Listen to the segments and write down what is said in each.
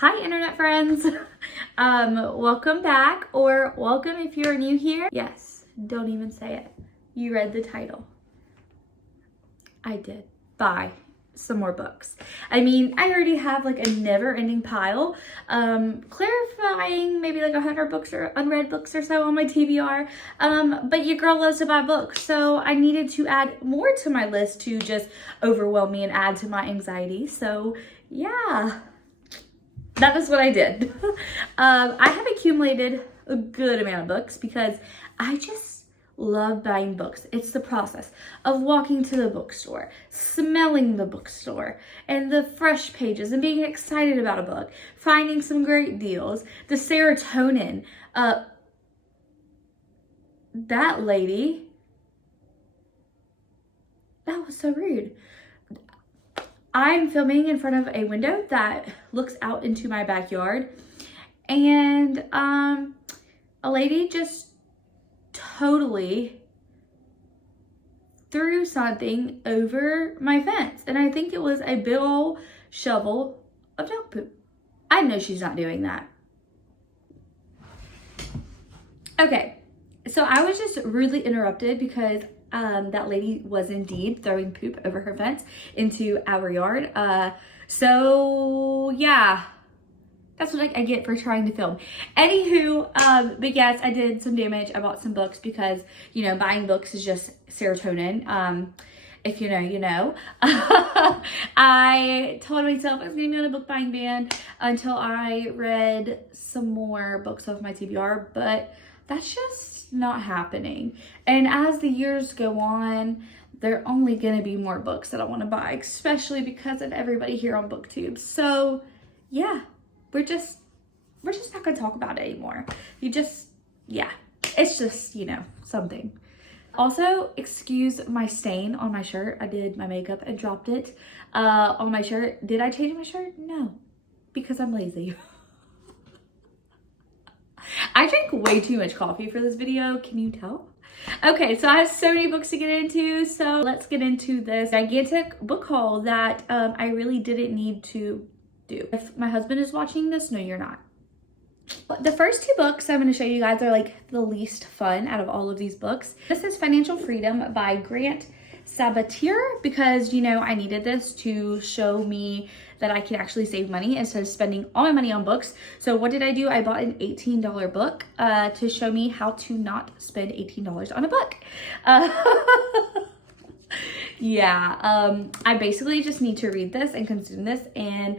Hi internet friends. Welcome back, or welcome if you're new here. Yes, don't even say it. You read the title. I did. Buy some more books. I mean, I already have like a never-ending pile, clarifying maybe like 100 books or unread books or so on my TBR. But your girl loves to buy books, so I needed to add more to my list to just overwhelm me and add to my anxiety. So yeah. That is what I did. I have accumulated a good amount of books because I just love buying books. It's the process of walking to the bookstore, smelling the bookstore, and the fresh pages, and being excited about a book, finding some great deals, the serotonin. That lady, that was so rude. I'm filming in front of a window that looks out into my backyard, and a lady just totally threw something over my fence, and I think it was a big old shovel of dog poop. I know she's not doing that. Okay, so I was just rudely interrupted because that lady was indeed throwing poop over her fence into our yard. So yeah, that's what I get for trying to film. Anywho, but yes, I did some damage. I bought some books because, you know, buying books is just serotonin. If you know, you know. I told myself I was going to be on a book buying ban until I read some more books off my TBR, but that's just not happening. And as the years go on, there are only going to be more books that I want to buy, especially because of everybody here on BookTube. So yeah, we're just not going to talk about it anymore. Yeah, it's just, you know, something. Also, excuse my stain on my shirt. I did my makeup and dropped it on my shirt. Did I change my shirt? No, because I'm lazy. I drank way too much coffee for this video. Can you tell? Okay, so I have so many books to get into. So let's get into this gigantic book haul that I really didn't need to do. If my husband is watching this, no, you're not. The first two books I'm going to show you guys are like the least fun out of all of these books. This is Financial Freedom by Grant Sabatier, because, you know, I needed this to show me that I can actually save money instead of spending all my money on books. So what did I do? I bought an $18 book to show me how to not spend $18 on a book. Yeah, I basically just need to read this and consume this, and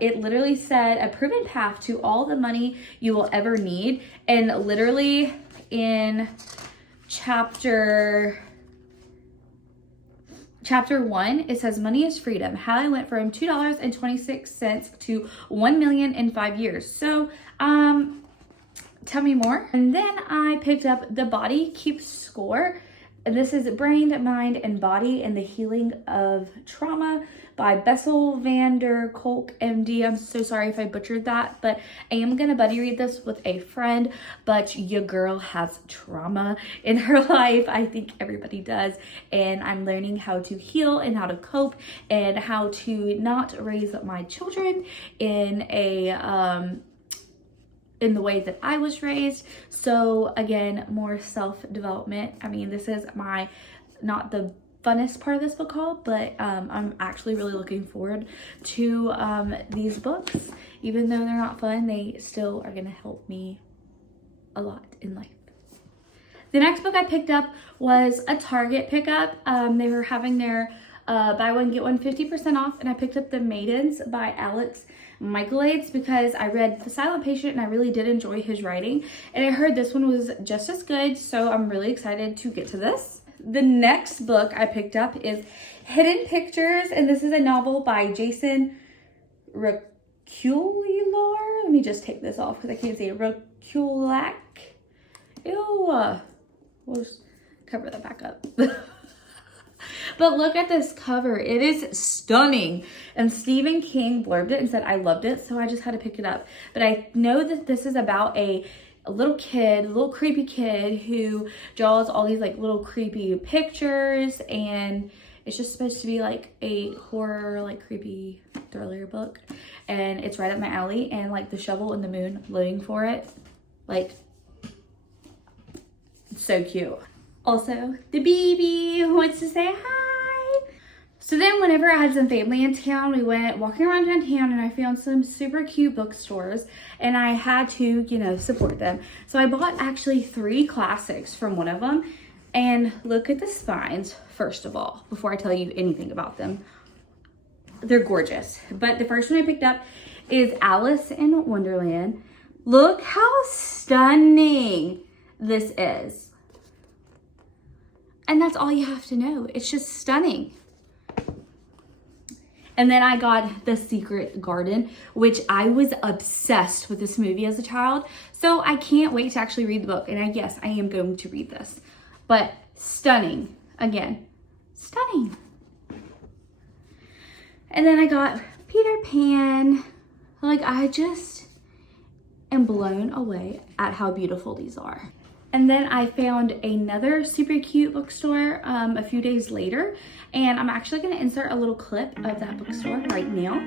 it literally said a proven path to all the money you will ever need. And literally in chapter 1, it says money is freedom, how I went from $2.26 to 1 million in 5 years. So tell me more. And then I picked up The Body Keeps Score. And this is Brain, Mind, and Body and the Healing of Trauma by Bessel van der Kolk, MD. I'm so sorry if I butchered that, but I am going to buddy read this with a friend. But your girl has trauma in her life. I think everybody does. And I'm learning how to heal and how to cope and how to not raise my children in in the way that I was raised. So again, more self-development. I mean, this is not the funnest part of this book haul, but I'm actually really looking forward to these books. Even though they're not fun, they still are gonna help me a lot in life. The next book I picked up was a Target pickup. They were having their buy one get one 50% off, and I picked up The Maidens by Alex Michaelides because I read The Silent Patient and I really did enjoy his writing, and I heard this one was just as good, so I'm really excited to get to this. The next book I picked up is Hidden Pictures, and this is a novel by Jason Reculor. Let me just take this off because I can't say it. Reculak. Ew. We'll just cover that back up. But look at this cover. It is stunning. And Stephen King blurbed it and said, I loved it, so I just had to pick it up. But I know that this is about a little creepy kid who draws all these like little creepy pictures, and It's just supposed to be like a horror, like creepy thriller book. And it's right up my alley. And like the shovel and the moon loading for it, like, it's so cute. Also, the baby wants to say hi. So then whenever I had some family in town, we went walking around downtown and I found some super cute bookstores and I had to, you know, support them. So I bought actually 3 classics from one of them. And look at the spines, first of all, before I tell you anything about them. They're gorgeous. But the first one I picked up is Alice in Wonderland. Look how stunning this is. And that's all you have to know. It's just stunning. And then I got The Secret Garden, which I was obsessed with this movie as a child. So I can't wait to actually read the book. And yes, I am going to read this. But stunning. Again, stunning. And then I got Peter Pan. Like, I just am blown away at how beautiful these are. And then I found another super cute bookstore a few days later. And I'm actually going to insert a little clip of that bookstore right now.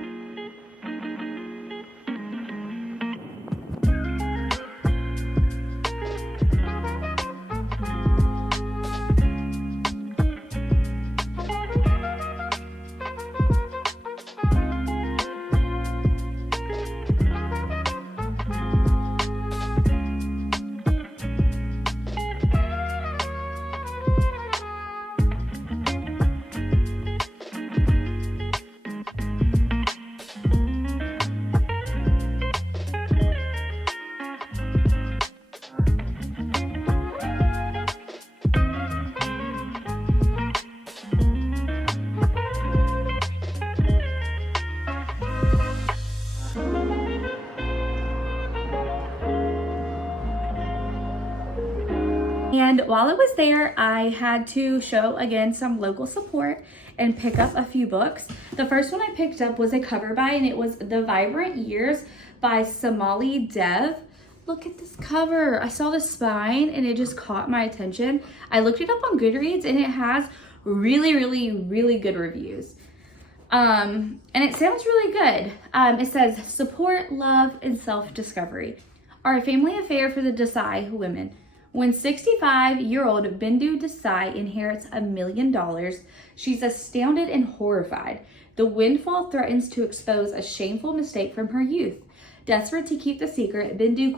And while I was there, I had to show, again, some local support and pick up a few books. The first one I picked up was a cover by, and it was The Vibrant Years by Somali Dev. Look at this cover. I saw the spine and it just caught my attention. I looked it up on Goodreads and it has really, really, really good reviews. And it sounds really good. It says, support, love, and self-discovery are a family affair for the Desai women. When 65-year-old Bindu Desai inherits $1 million, she's astounded and horrified. The windfall threatens to expose a shameful mistake from her youth. Desperate to keep the secret, Bindu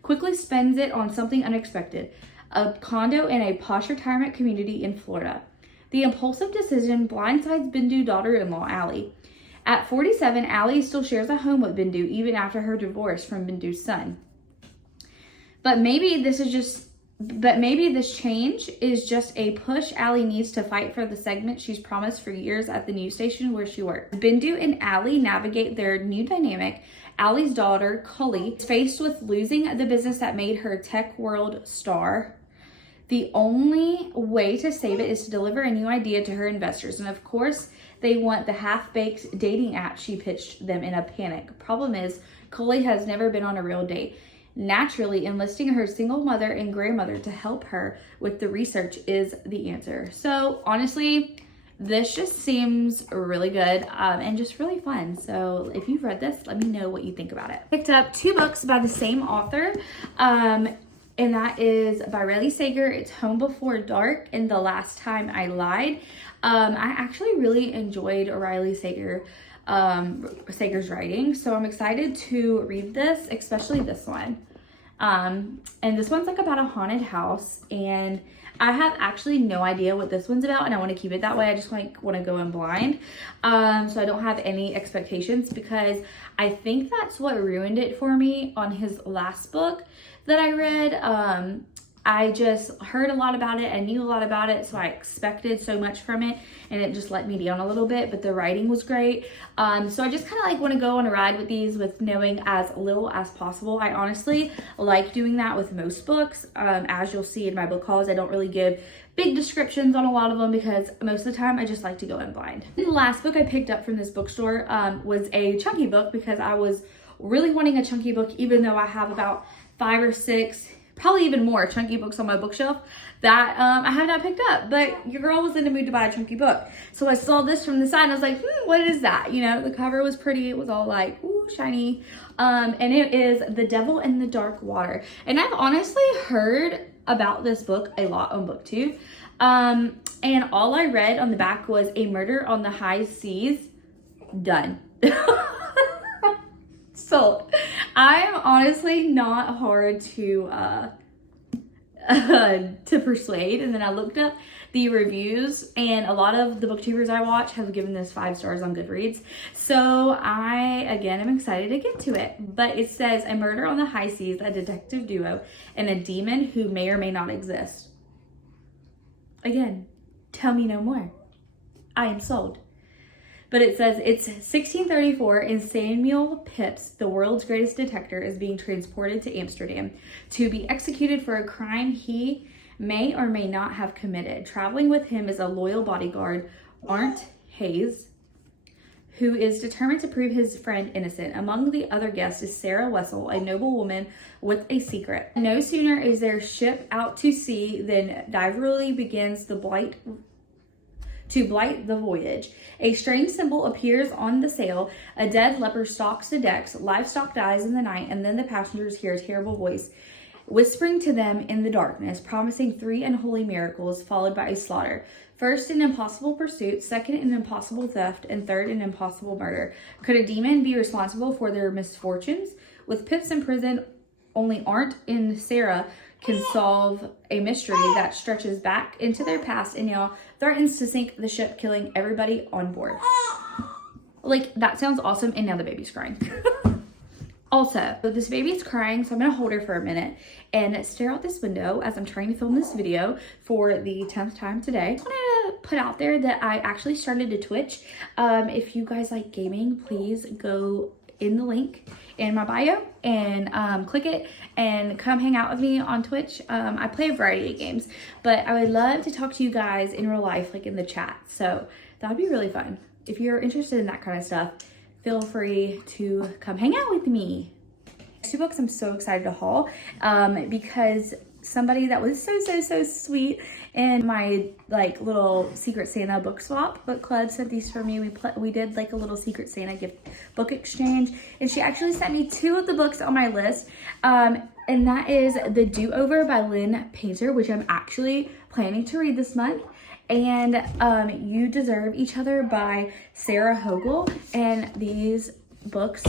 quickly spends it on something unexpected, a condo in a posh retirement community in Florida. The impulsive decision blindsides Bindu's daughter-in-law, Allie. At 47, Allie still shares a home with Bindu even after her divorce from Bindu's son. But maybe this change is just a push Allie needs to fight for the segment she's promised for years at the news station where she works. Bindu and Allie navigate their new dynamic. Allie's daughter, Cully, is faced with losing the business that made her tech world star. The only way to save it is to deliver a new idea to her investors. And of course, they want the half-baked dating app she pitched them in a panic. Problem is, Cully has never been on a real date. Naturally, enlisting her single mother and grandmother to help her with the research is the answer. So honestly, this just seems really good and just really fun. So if you've read this, let me know what you think about it. Picked up 2 books by the same author, and that is by Riley Sager. It's Home Before Dark and The Last Time I Lied. I actually really enjoyed Riley Sager's writing, so I'm excited to read this, especially this one. And this one's like about a haunted house, and I have actually no idea what this one's about, and I want to keep it that way. I just want to go in blind, so I don't have any expectations, because I think that's what ruined it for me on his last book that I read. I just heard a lot about it and knew a lot about it, so I expected so much from it, and it just let me down a little bit, but the writing was great. So I just kind of like want to go on a ride with these with knowing as little as possible. I honestly like doing that with most books. As you'll see in my book hauls, I don't really give big descriptions on a lot of them because most of the time I just like to go in blind. And the last book I picked up from this bookstore was a chunky book, because I was really wanting a chunky book, even though I have about 5 or 6 probably even more chunky books on my bookshelf that I have not picked up, but your girl was in the mood to buy a chunky book. So I saw this from the side and I was like, what is that? You know, the cover was pretty. It was all like, ooh, shiny. And it is The Devil in the Dark Water. And I've honestly heard about this book a lot on BookTube. And all I read on the back was A Murder on the High Seas. Done. So I'm honestly not hard to persuade. And then I looked up the reviews, and a lot of the booktubers I watch have given this 5 stars on Goodreads. So I, again, am excited to get to it. But it says, A Murder on the High Seas, a detective duo, and a demon who may or may not exist. Again, tell me no more. I am sold. But it says, it's 1634 and Samuel Pepys, the world's greatest detective, is being transported to Amsterdam to be executed for a crime he may or may not have committed. Traveling with him is a loyal bodyguard, Arndt Hayes, who is determined to prove his friend innocent. Among the other guests is Sarah Wessel, a noble woman with a secret. No sooner is their ship out to sea than diverly begins to blight the voyage. A strange symbol appears on the sail. A dead leper stalks the decks. Livestock dies in the night, and then the passengers hear a terrible voice whispering to them in the darkness, promising 3 unholy miracles, followed by a slaughter. First, an impossible pursuit. Second, an impossible theft. And third, an impossible murder. Could a demon be responsible for their misfortunes? With Pips in prison, only Arndt and Sarah can solve a mystery that stretches back into their past and now threatens to sink the ship, killing everybody on board. Like, that sounds awesome, and now the baby's crying. Also, this baby is crying, so I'm gonna hold her for a minute and stare out this window as I'm trying to film this video for the 10th time today. I'm gonna put out there that I actually started to Twitch. If you guys like gaming, please go in the link in my bio and click it and come hang out with me on Twitch. I play a variety of games, but I would love to talk to you guys in real life, like in the chat. So that would be really fun. If you're interested in that kind of stuff, feel free to come hang out with me. 2 books I'm so excited to haul because somebody that was so sweet in my like little Secret Santa book swap book club sent these for me. We did like a little Secret Santa gift book exchange, and she actually sent me 2 of the books on my list, and that is The Do-Over by Lynn Painter, which I'm actually planning to read this month, and You Deserve Each Other by Sarah Hogel. And these books,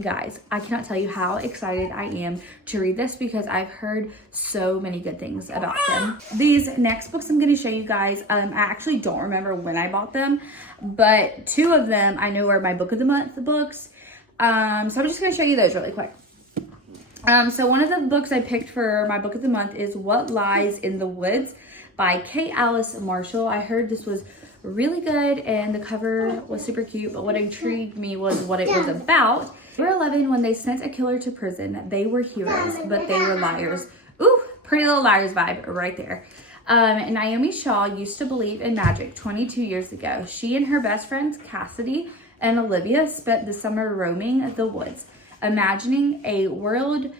guys, I cannot tell you how excited I am to read this because I've heard so many good things about them. These next books I'm going to show you guys, I actually don't remember when I bought them, but 2 of them I know are my book of the month books. So I'm just going to show you those really quick. So one of the books I picked for my book of the month is What Lies in the Woods by Kate Alice Marshall. I heard this was really good and the cover was super cute, but what intrigued me was what it was about. They were 11 when they sent a killer to prison. They were heroes, but they were liars. Ooh, Pretty Little Liars vibe right there. Naomi Shaw used to believe in magic 22 years ago. She and her best friends, Cassidy and Olivia, spent the summer roaming the woods, imagining a world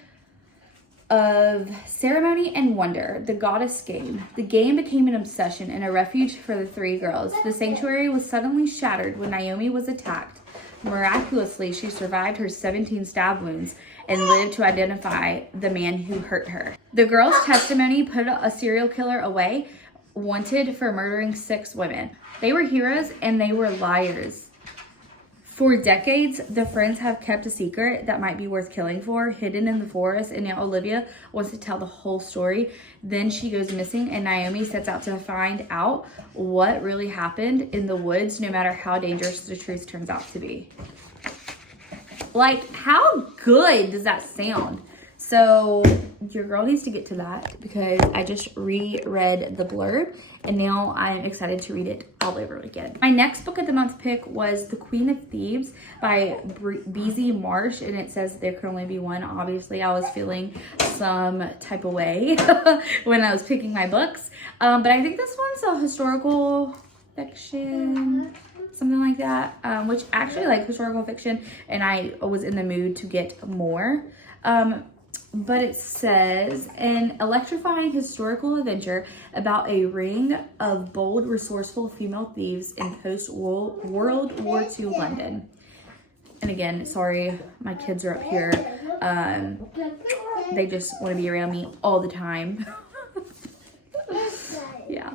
of ceremony and wonder. The goddess game. The game became an obsession and a refuge for the 3 girls. The sanctuary was suddenly shattered when Naomi was attacked. Miraculously, she survived her 17 stab wounds and lived to identify the man who hurt her. The girls' testimony put a serial killer away, wanted for murdering 6 women. They were heroes and they were liars. For decades, the friends have kept a secret that might be worth killing for, hidden in the forest, and now Olivia wants to tell the whole story. Then she goes missing, and Naomi sets out to find out what really happened in the woods, no matter how dangerous the truth turns out to be. Like, how good does that sound? So your girl needs to get to that because I just reread the blurb and now I'm excited to read it all over again. My next book of the month pick was The Queen of Thieves by B.Z. Marsh, and it says there can only be one. Obviously, I was feeling some type of way when I was picking my books, but I think this one's a historical fiction, something like that, which actually like historical fiction, and I was in the mood to get more. But it says, an electrifying historical adventure about a ring of bold, resourceful female thieves in post-World War II London. And again, sorry, my kids are up here. They just want to be around me all the time. Yeah.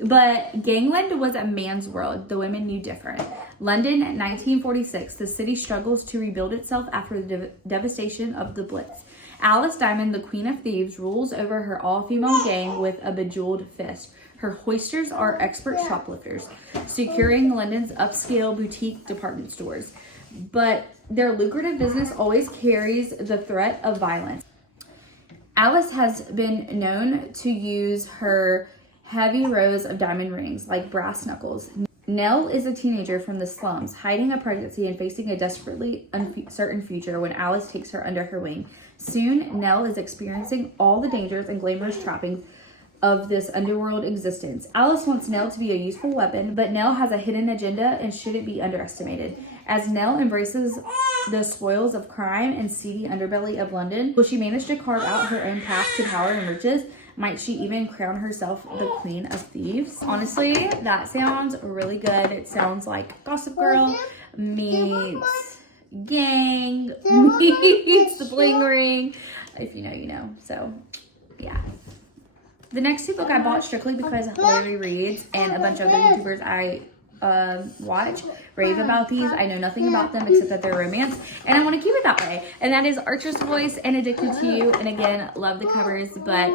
But gangland was a man's world. The women knew different. London, 1946. The city struggles to rebuild itself after the devastation of the Blitz. Alice Diamond, the Queen of Thieves, rules over her all-female gang with a bejeweled fist. Her hoisters are expert shoplifters, securing London's upscale boutique department stores. But their lucrative business always carries the threat of violence. Alice has been known to use her heavy rows of diamond rings like brass knuckles. Nell is a teenager from the slums, hiding a pregnancy and facing a desperately uncertain future when Alice takes her under her wing. Soon, Nell is experiencing all the dangers and glamorous trappings of this underworld existence. Alice wants Nell to be a useful weapon, but Nell has a hidden agenda and shouldn't be underestimated. As Nell embraces the spoils of crime and seedy underbelly of London, will she manage to carve out her own path to power and riches? Might she even crown herself the Queen of Thieves? Honestly, that sounds really good. It sounds like Gossip Girl meets Gang meets The Bling Ring. If you know, you know. So, yeah. The next two books I bought strictly because Larry reads and a bunch of other YouTubers I watch rave about these. I know nothing about them except that they're romance, and I want to keep it that way. And that is Archer's Voice and Addicted to You. And again, love the covers, but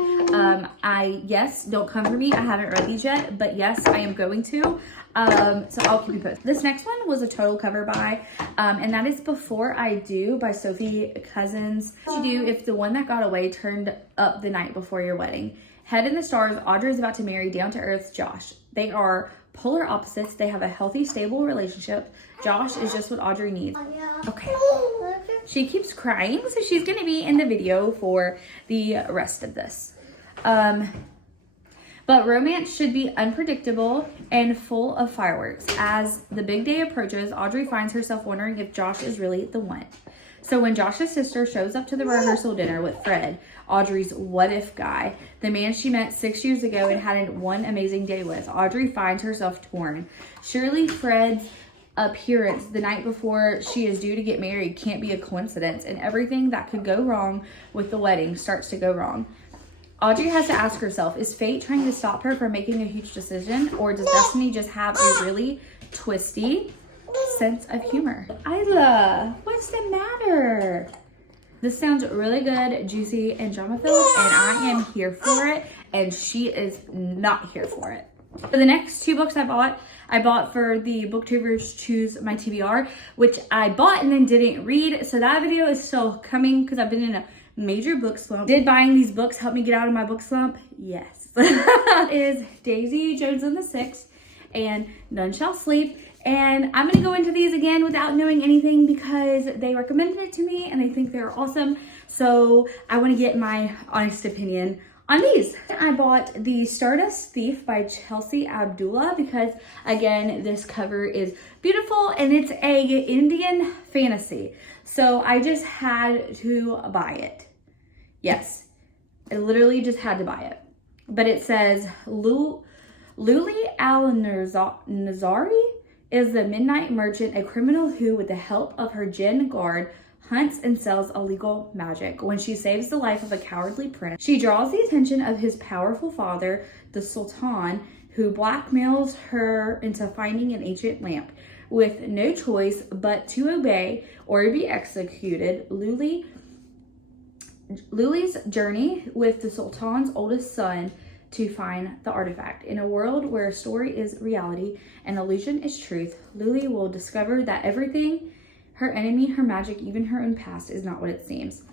yes, don't come for me. I haven't read these yet, but yes, I am going to. So I'll keep you posted. This next one was a total cover buy, and that is Before I Do by Sophie Cousins. What you do if the one that got away turned up the night before your wedding? Head in the stars, Audrey is about to marry down-to-earth Josh. They are polar opposites. They have a healthy, stable relationship. Josh is just what Audrey needs. Okay. She keeps crying, so she's going to be in the video for the rest of this. But romance should be unpredictable and full of fireworks. As the big day approaches, Audrey finds herself wondering if Josh is really the one. So when Josh's sister shows up to the rehearsal dinner with Fred, Audrey's what-if guy, the man she met 6 years ago and had one amazing day with, Audrey finds herself torn. Surely Fred's appearance the night before she is due to get married can't be a coincidence, and everything that could go wrong with the wedding starts to go wrong. Audrey has to ask herself, is fate trying to stop her from making a huge decision, or does destiny just have a really twisty sense of humor? Isla, what's the matter? This sounds really good, juicy, and drama-filled, and I am here for it, and she is not here for it. For the next two books I bought for the Booktubers Choose My TBR, which I bought and then didn't read, so that video is still coming because I've been in a major book slump. Did buying these books help me get out of my book slump? Yes. Is Daisy Jones and the Six and None Shall Sleep. And I'm going to go into these again without knowing anything because they recommended it to me and I think they're awesome. So I want to get my honest opinion on these. I bought The Stardust Thief by Chelsea Abdullah because, again, this cover is beautiful and it's a Indian fantasy. So I just had to buy it. Yes, I literally just had to buy it. But it says, Luli Al-Nazari is the midnight merchant, a criminal who, with the help of her jinn guard, hunts and sells illegal magic. When she saves the life of a cowardly prince, she draws the attention of his powerful father, the Sultan, who blackmails her into finding an ancient lamp. With no choice but to obey or be executed, Luli's journey with the Sultan's oldest son to find the artifact. In a world where a story is reality and illusion is truth, Luli will discover that everything, her enemy, her magic, even her own past, is not what it seems.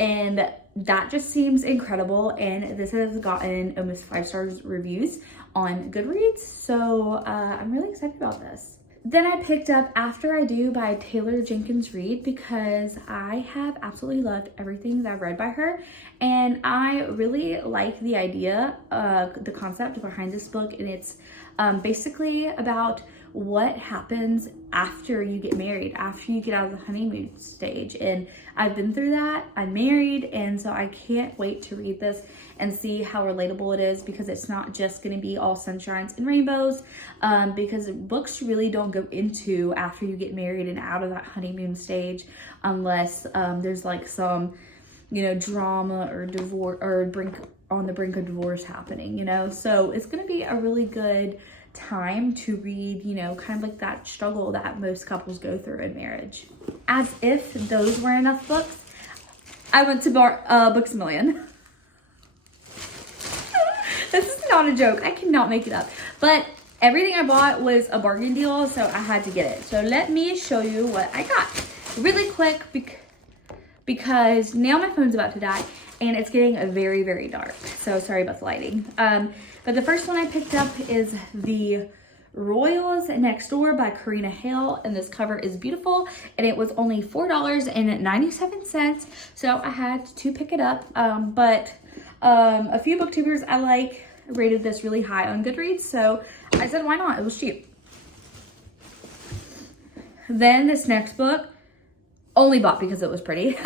And that just seems incredible. And this has gotten almost 5-star reviews on Goodreads. So I'm really excited about this. Then I picked up After I Do by Taylor Jenkins Reid because I have absolutely loved everything that I've read by her. And I really like the idea, the concept behind this book. And it's basically about what happens after you get married, after you get out of the honeymoon stage. And I've been through that. I'm married, and so I can't wait to read this and see how relatable it is, because it's not just going to be all sunshines and rainbows, because books really don't go into after you get married and out of that honeymoon stage unless there's like some, you know, drama or divorce or on the brink of divorce happening, you know. So it's going to be a really good time to read, you know, kind of like that struggle that most couples go through in marriage. As if those weren't enough books, I went to Books A Million. This is not a joke. I cannot make it up. But everything I bought was a bargain deal, so I had to get it. So let me show you what I got really quick, because now my phone's about to die and it's getting very, very dark. So sorry about the lighting. But the first one I picked up is the Royals Next Door by Karina Hale, and this cover is beautiful, and it was only $4.97. So I had to pick it up. But a few booktubers I like rated this really high on Goodreads, so I said why not? It was cheap. Then this next book, only bought because it was pretty.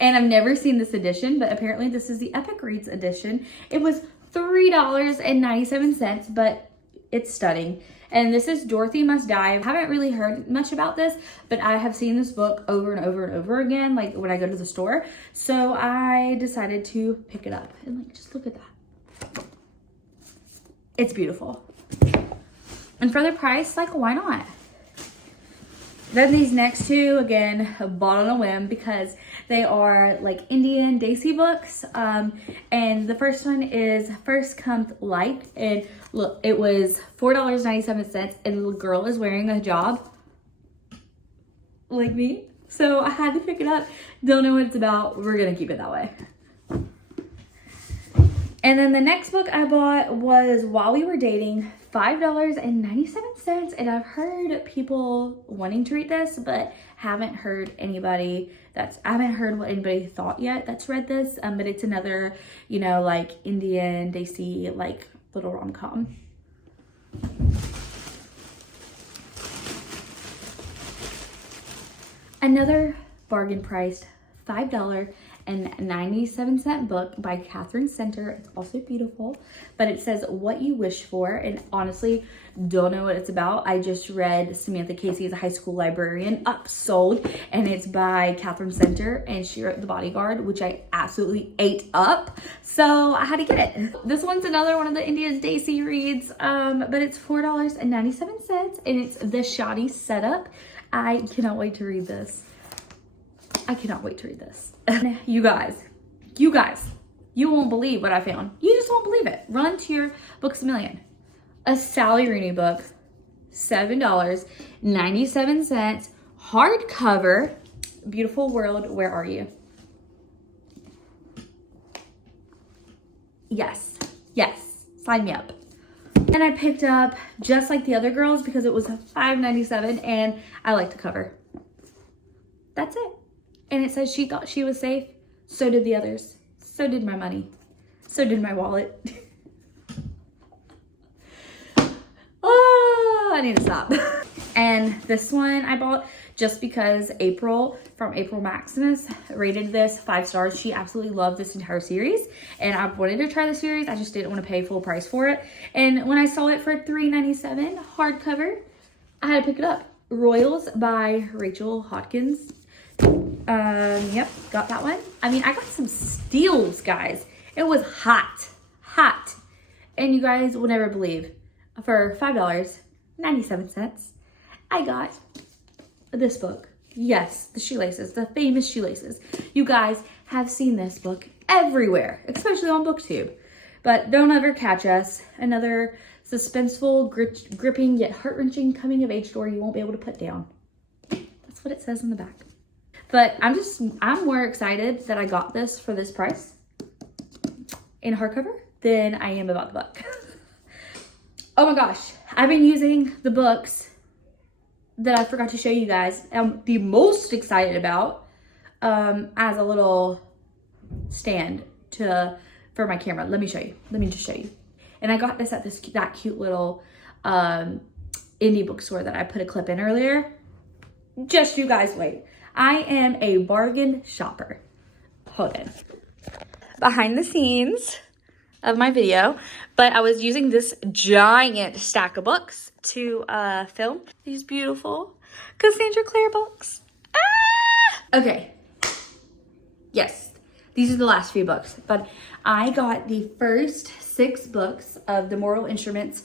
And I've never seen this edition, but apparently this is the Epic Reads edition. It was $3.97, but it's stunning. And this is Dorothy Must Die. I haven't really heard much about this, but I have seen this book over and over and over again, like when I go to the store. So I decided to pick it up. And like, just look at that. It's beautiful. And for the price, like, why not? Then these next two, again, bought on a whim because they are like Indian Desi books. And the first one is First Comes Light. And look, it was $4.97, and the girl is wearing a hijab like me. So I had to pick it up. Don't know what it's about. We're gonna keep it that way. And then the next book I bought was While We Were Dating, $5.97. And I've heard people wanting to read this, but haven't heard anybody I haven't heard what anybody thought yet that's read this. But it's another, you know, like Indian Desi, like little rom-com. Another bargain priced $5.97 book by Catherine Center. It's also beautiful, but it says What You Wish For, and honestly don't know what it's about. I just read Samantha Casey's High School Librarian, Sold, and it's by Catherine Center, and she wrote The Bodyguard, which I absolutely ate up, so I had to get it. This one's another one of the India's Desi reads, but it's $4.97, and it's The Shoddy Setup. I cannot wait to read this. I cannot wait to read this. You guys, you won't believe what I found. You just won't believe it. Run to your Books A Million. A Sally Rooney book, $7.97, hardcover, Beautiful World, Where Are You? Yes, sign me up. And I picked up Just Like the Other Girls because it was $5.97, and I like the cover. That's it. And it says she thought she was safe. So did the others. So did my money. So did my wallet. Oh, I need to stop. And this one I bought just because April from April Maximus rated this 5 stars. She absolutely loved this entire series, and I wanted to try the series. I just didn't want to pay full price for it. And when I saw it for $3.97 hardcover, I had to pick it up. Royals by Rachel Hodkins. Yep, got that one. I mean, I got some steals, guys. It was hot. And you guys will never believe, for $5.97, I got this book. Yes, the shoelaces, the famous shoelaces. You guys have seen this book everywhere, especially on BookTube. But don't ever catch us. Another suspenseful, gripping, yet heart-wrenching coming-of-age story you won't be able to put down. That's what it says in the back. But I'm more excited that I got this for this price in hardcover than I am about the book. Oh my gosh, I've been using the books that I forgot to show you guys. I'm the most excited about as a little stand for my camera. Let me show you. Let me just show you. And I got this at that cute little indie bookstore that I put a clip in earlier. Just you guys wait. I am a bargain shopper. Hold on. Behind the scenes of my video, but I was using this giant stack of books to film these beautiful Cassandra Clare books. Ah! Okay. Yes, these are the last few books, but I got the first 6 books of The Moral Instruments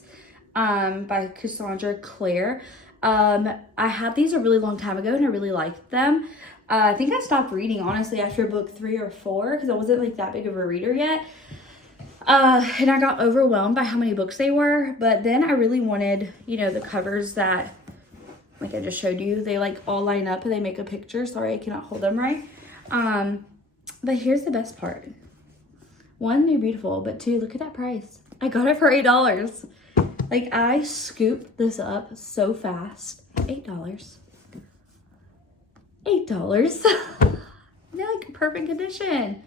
by Cassandra Clare. I had these a really long time ago and I really liked them. I think I stopped reading, honestly, after book 3 or 4 because I wasn't like that big of a reader yet. And I got overwhelmed by how many books they were, but then I really wanted, you know, the covers that, like I just showed you, they like all line up and they make a picture. Sorry, I cannot hold them right. But here's the best part. 1, they're beautiful, but 2, look at that price. I got it for $8. Like, I scooped this up so fast. $8. $8. They're like perfect condition.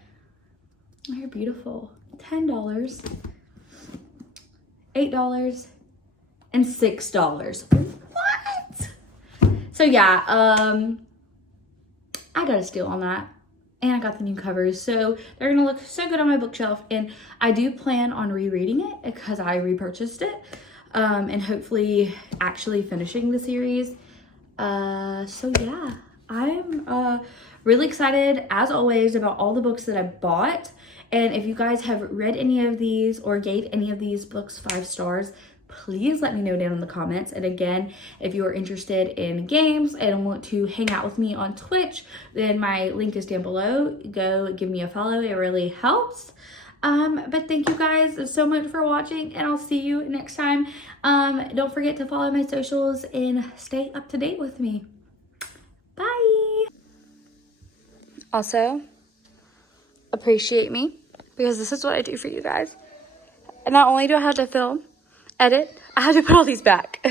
They're beautiful. $10. $8. And $6. What? So yeah, I got a steal on that. And I got the new covers, so they're gonna look so good on my bookshelf. And I do plan on rereading it because I repurchased it, and hopefully actually finishing the series. So yeah, I'm really excited as always about all the books that I bought. And if you guys have read any of these or gave any of these books 5 stars, please let me know down in the comments. And again, if you are interested in games and want to hang out with me on Twitch, then my link is down below. Go give me a follow. It really helps. But thank you guys so much for watching, and I'll see you next time. Don't forget to follow my socials and stay up to date with me. Bye. Also, appreciate me because this is what I do for you guys. And not only do I have to film, edit, I have to put all these back.